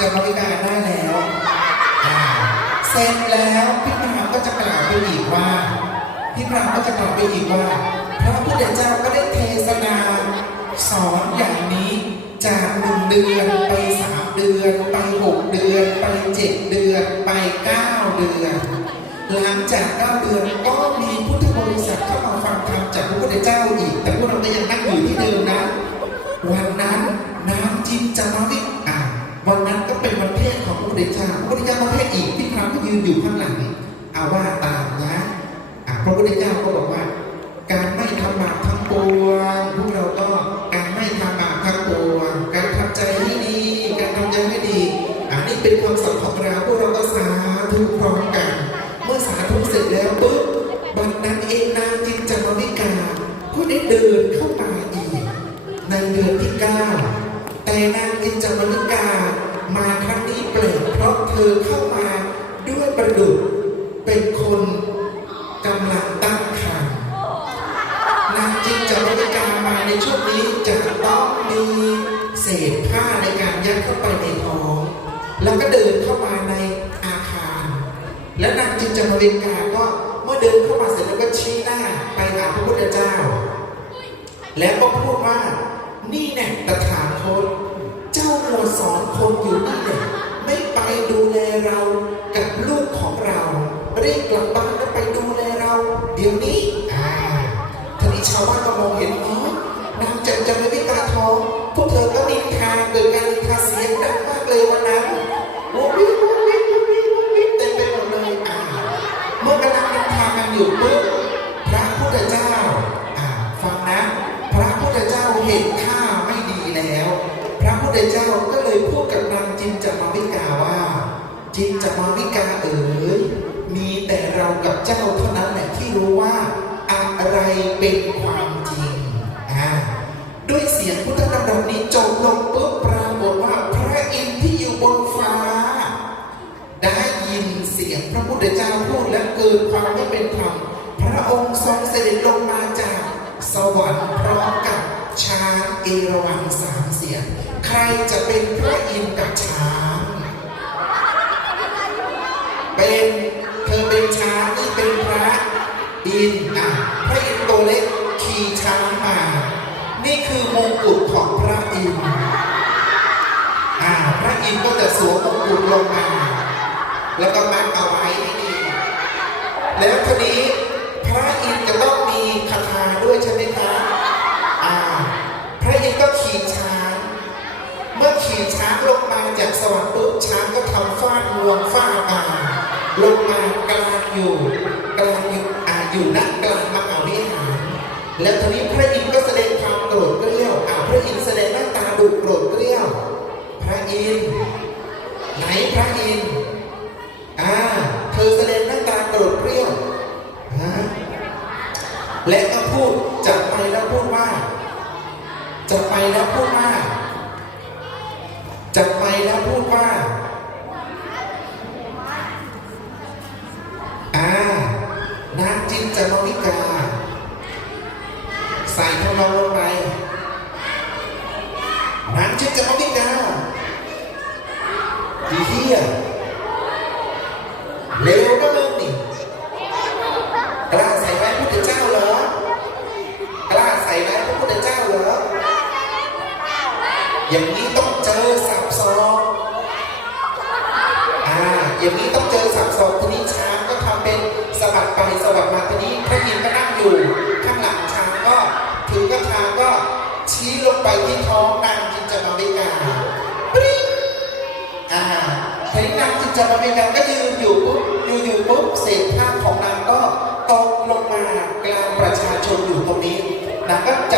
จะมาวิการได้แล้วอ่าเสร็จแล้วพี่พรามก็จะกล่าวไปอีกว่า พี่พรามก็จะกล่าวไปอีกว่า พระพุทธเจ้าก็ได้เทศนา สอนอย่างนี้จากหนึ่งเดือนไปสามเดือนไปหกเดือน ไปเจ็ดเดือนไปเก้าเดือน หลังจากเก้าเดือนก็มีพุทธบริษัทเข้ามาฟังธรรมจากพระพุทธเจ้าอีก แต่พวกเราก็ยังนั่งอยู่ที่เดิมนะ วันนั้นน้ำจิ้มจะมาวิอ่าวันนั้นก็เป็นวันเท ศน์ของพระพุทธเจ้าพระพุทธเจ้ามาเทศน์อีกพี่พรามก็ยืนอยู่ข้างหลังเอาว่าตามนะอ่าพระพุทธเจ้าก็บอกว่า การไม่ทำบาปทั้งปวงพวกเราก็การไม่ทำบาปทั้งปวงการทำใจให้ดี การทำใจให้ดี อันนี้เป็นคำสั่งของเราพวกเราก็สาธุพร้อมกัน เมื่อสาธุเสร็จแล้วปุ๊บวันนั้นเองนางจินจามวิกาก็ได้เดินเข้ามาอีกในเดือนที่9แต่นางจินจามวิกา มาครั้งนี้แปลกเพราะเธอเข้ามาด้วยประดุจเป็นคนกำลังตั้งครรภ์นางจินจะบริการมาในช่วงนี้จะต้องมีเศษผ้าในการยัดเข้าไปในท้อง แล้วก็เดินเข้ามาในอาคาร และนางจินจะบริการก็เมื่อเดินเข้ามาเสร็จแล้วก็ชี้หน้าไปหาพระพุทธเจ้า แล้วก็พูดว่านี่แน่ตถาคต เจ้ามัวสอนคนอยู่นี่เนี่ยไม่ไปดูแลเรากับลูกของเรารีบกลับบ้านแล้วไปดูแลเรา เดี๋ยวนี้อ่าทีนี้ชาวบ้านก็มองเห็นอ๋อนางจันจันวิกาทองพวกเธอก็นินทาเกิดการนินทาเสียงดังมากเลยวันนั้นโอ้วิววิววิววิววิวเต็มไปหมดเลยอ่าเมื่อกำลังนินทากันอยู่ปุ๊บพระพุทธเจ้าอ่าฟังนะพระพุทธเจ้าเห็นท่าไม่ดีแล้ว พระพุทธเจ้า เจ้าเท่านั้นแหละที่รู้ว่าอะไรเป็นความจริงอ่าด้วยเสียงพุทธดำรัสนี้จบลงปุ๊บปรากฏว่าพระอินทร์ที่อยู่บนฟ้า ได้ยินเสียงพระพุทธเจ้าพูดและเกิดความไม่เป็นธรรมพระองค์ทรงเสด็จลงมาจากสวรรค์พร้อมกับช้างเอราวัณสามเสียง ใครจะเป็นพระอินทร์กับช้าง อินอะพระอินทร์ตัวเล็กขี่ช้างมา นี่คือมงกุฎของพระอินทร์อ่าพระอินทร์ก็จะสวมมงกุฎลงมา แล้วก็มัดเอาไว้ให้ดี แล้วทีนี้พระอินทร์จะต้องมีคาถาด้วยใช่ไหมคะอ่าพระอินทร์ก็ขี่ช้าง เมื่อขี่ช้างลงมาจากสวรรค์ปุ๊บช้างก็ทำฟาดงวงฟาดมาลงมากลางอยู่กลางอยู่ อยู่ณกลางมหาวิหาร แล้วทีนี้พระอินทร์ก็แสดงความโกรธเกรี้ยวอ่าพระอินทร์แสดงหน้าตาดุโกรธเกรี้ยว พระอินทร์ไหนพระอินทร์อ่าเธอแสดงหน้าตาโกรธเกรี้ยวฮะและก็พูดจับไปแล้วพูดว่าจับไปแล้วพูดว่าจับไปแล้วพูดว่า อ่านางจินจามวิกา ใส่ทองลงไปนางจินจามวิกาดีเฮียเร็วก็มึงนี่กล้าใส่ไว้พุทธเจ้าเหรอกล้าใส่ไว้พระพุทธเจ้าเหรอ อย่างนี้ต้องเจอสับสอกอ่า อย่างนี้ต้องเจอสับสอกทีนี้ช้างก็ทำเป็นสวัดไปสวัดมาทีนี้พระอินทร์ก็นั่งอยู่ ข้างหลังช้างก็ถือกระทาก็ชี้ล งไปที่ท้องนางจินจามาเมกาปริ้งอ่าทีนี้นางจินจามาเมกาก็ยืนอยู่ปุ๊บอยู่อยู่ปุ๊บเศษผ้าของนางก็ตกลงมากลางประชาชนอยู่ตรงนี้นางก็จะ